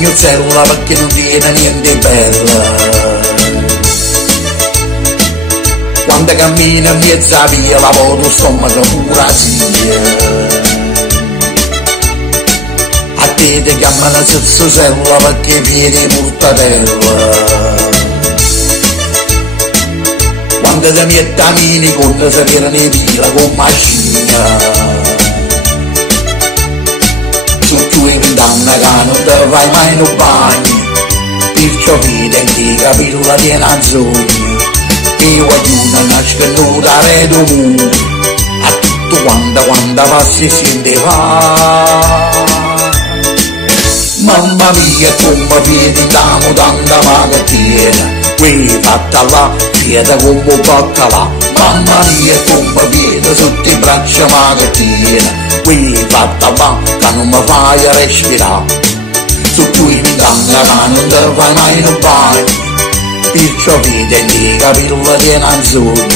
scignozzella perché non tiene niente bella. Quando cammina in mezzo a via la vedo stomaco pura sia. A te ti chiamano zizzosella perché piedi mortadella. Quando ti metti a mini con si tirano i pila con macchina. Su più in danna che non ti vai mai in bagno, perciò vedi che capilla di una zona. E ognuno nasce nuda redo mu, a tutto quando passi si sente va. Mamma mia come vedi da mutanda magattiera, qui fatta là, fieta come bocca là. Mamma mia come vedi sotto i braccia magattiera, qui fatta là, che non mi fai respirare. Su cui mi danno che non ti fai mai in bagno, perciò vedi che capilla di una zona.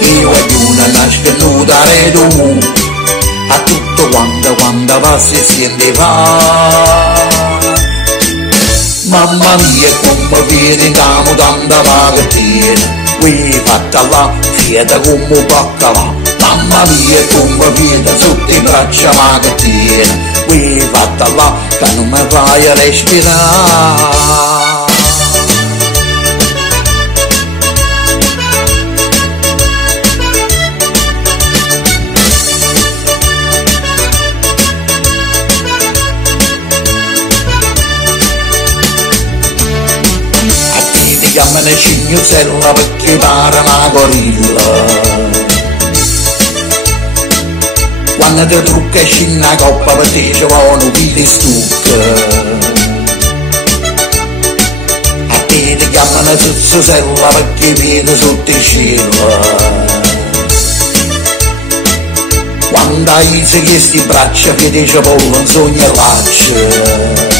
E ognuno nasce nuda redo mu, a tutto quando passi si sente va. Mamma mia come vedi da mutanda magattiera, qui fatta là, fieta come bocca là. Mamma mia come vedi sotto i braccia magattiera, qui fatta là, che non mi fai respirare. Chiamano scignozzella perché pare una gorilla. Quando ti trucca esci una coppa per te ci vuole un di stucca. A te ti chiamano zizzosella perché vedi sotto il cielo. Quando hai questi braccia che ti ci vogliono sogni e laccia.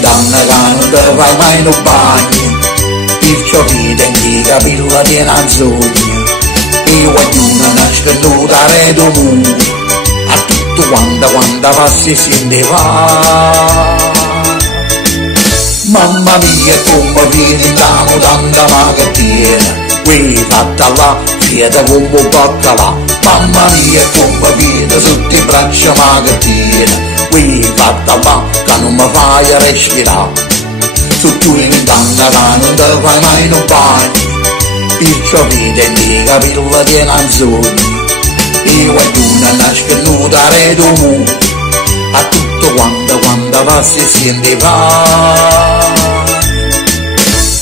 Danna che non ti fai mai in bagno, perciò vedi che capilla di una zona. E ognuno nasce nuda redo mu, a tutto quando passi si sente va. Mamma mia come vedi da mutanda magattiera, qui fatta là, fieta come bocca là. Mamma mia come vedi sotto i braccia magattiera, qui fatta là, che non mi fai respirare. Su cui mi danno che non ti fai mai in bagno, perciò vedi che capilla di una zona. E ognuno nasce nuda redo mu, a tutto quando passi si sente va.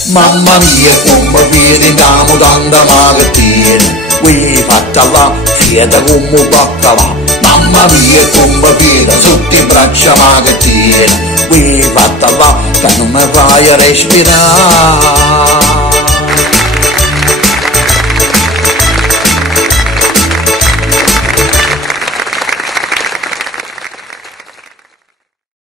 Mamma mia come vedi da mutanda magattiera, qui fatta là, fieta come bocca là. Mamma mia come vedi sotto i braccia magattiera, qui fatta là, che non mi fai respirare.